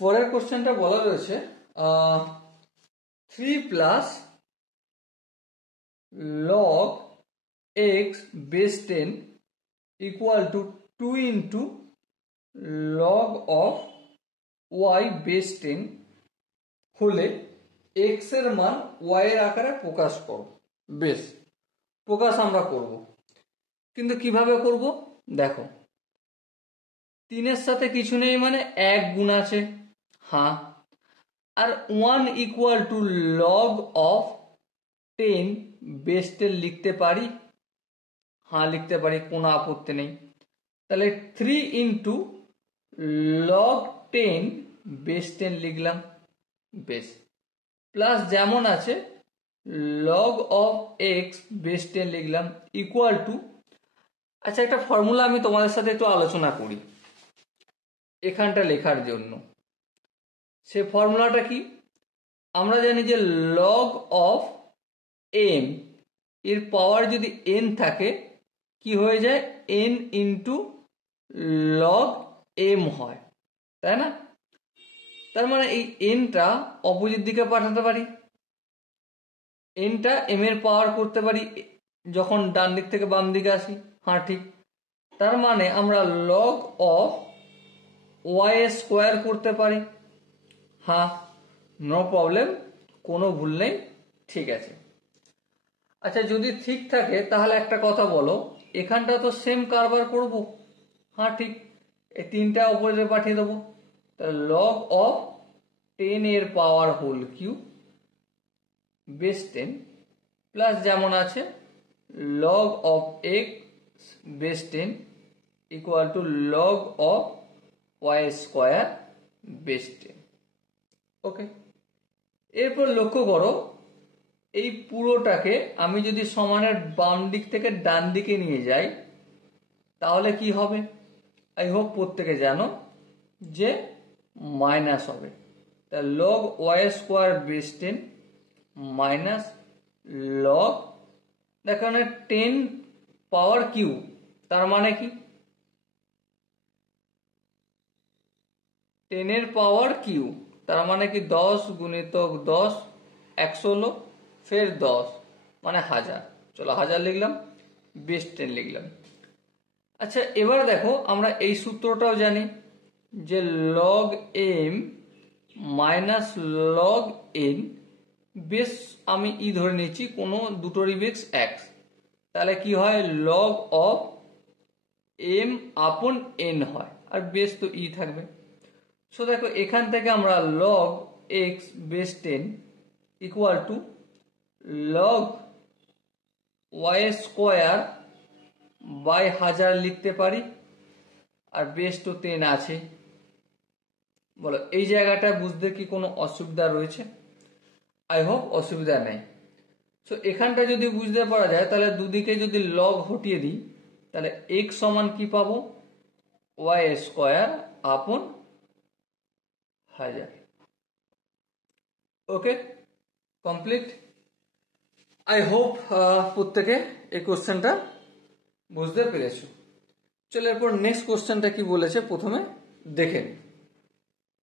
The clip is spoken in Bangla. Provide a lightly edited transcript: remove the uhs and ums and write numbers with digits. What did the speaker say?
পরের কোশ্চেনটা বলা রয়েছে 3 plus log x base 10 equal to 2 into log of y base 10 হলে x এর মান y এর আকারে প্রকাশ করো। বেশ, প্রকাশ আমরা করব, কিন্তু কিভাবে করব দেখো, 3 এর সাথে কিছু নেই মানে 1 গুণ আছে, হ্যাঁ, আর 1 equal to log of 10 base 10 লিখতে পারি, হ্যাঁ লিখতে পারি, কোনো আপত্তি নেই। তাহলে 3 ইন্টু লগ 10 বেস 10 লিখলাম, বেশ, প্লাস যেমন আছে লগ অফ এক্স বেস 10 লিখলাম ইকুয়াল টু, আচ্ছা একটা ফর্মুলা আমি তোমাদের সাথে একটু আলোচনা করি এখানটা লেখার জন্য। সে ফর্মুলাটা কি, আমরা জানি যে লগ অফ এম এর পাওয়ার যদি এন থাকে কি হয়ে যায়, এন ইন্টু লগ এম হয়, তাই না? তার মানে এই এনটা অপোজিট দিকে পাঠাতে পারি, এনটা এম এর পাওয়ার করতে পারি যখন ডান দিক থেকে বাম দিকে আসি, হ্যাঁ ঠিক। তার মানে আমরা লগ অফ ওয়াই স্কোয়ার করতে পারি, হ্যাঁ নো প্রবলেম, কোনো ভুল নেই, ঠিক আছে। আচ্ছা যদি ঠিক থাকে তাহলে একটা কথা বলো, এখানটা তো সেম কারবার করব, হ্যাঁ ঠিক, এই 3টা অপোজিটে পাঠিয়ে দেবো। তাহলে লগ অফ 10 এর power whole cube base 10 plus যেমন আছে log of x base 10 equal to log of y square base 10। Okay, এরপর লক্ষ্য করো এই পুরোটাকে আমি যদি সমানের বাম দিক থেকে ডান দিকে নিয়ে যাই তাহলে কি হবে, আই হোপ প্রত্যেকে জানো যে মাইনাস হবে। তা log y square base 10 minus log, দেখো 10 পাওয়ার কিউ, তার মানে কি 10 এর পাওয়ার কিউ, তার মানে কি 10 গুণিতক 10 100 হলো, ফের 10 মানে 1000, চলো 1000 লিখলাম, বেস 10 লিখলাম। আচ্ছা এবার দেখো আমরা এই সূত্রটাও জানি যে log m minus log n base, আমি ই ধরে নিচ্ছি, কোনো দুটোরই বেস এক্স, তাহলে কি হয় লগ অফ এম আপন এন হয়, আর বেস তো ই থাকবে। সো দেখো এখান থেকে আমরা log x base 10 equal to log y square by 1000 লিখতে পারি, আর বেস তো 10 আছে। বলো এই জায়গাটা বুঝতে কি কোনো অসুবিধা রয়েছে? আই হোপ অসুবিধা নেই। সো এখানটা যদি বুঝতে পারা যায় তাহলে দুদিকে যদি লগ হটিয়ে দিই তাহলে এক্স সমান কি পাবো, ওয়াই স্কোয়ার আপন 1000। ওকে, কমপ্লিট। আই হোপ প্রত্যেকে এই কোশ্চেনটা বুঝতে পেরেছো। চলো এরপর নেক্সট কোশ্চেনটা কি বলেছে প্রথমে দেখে নিই।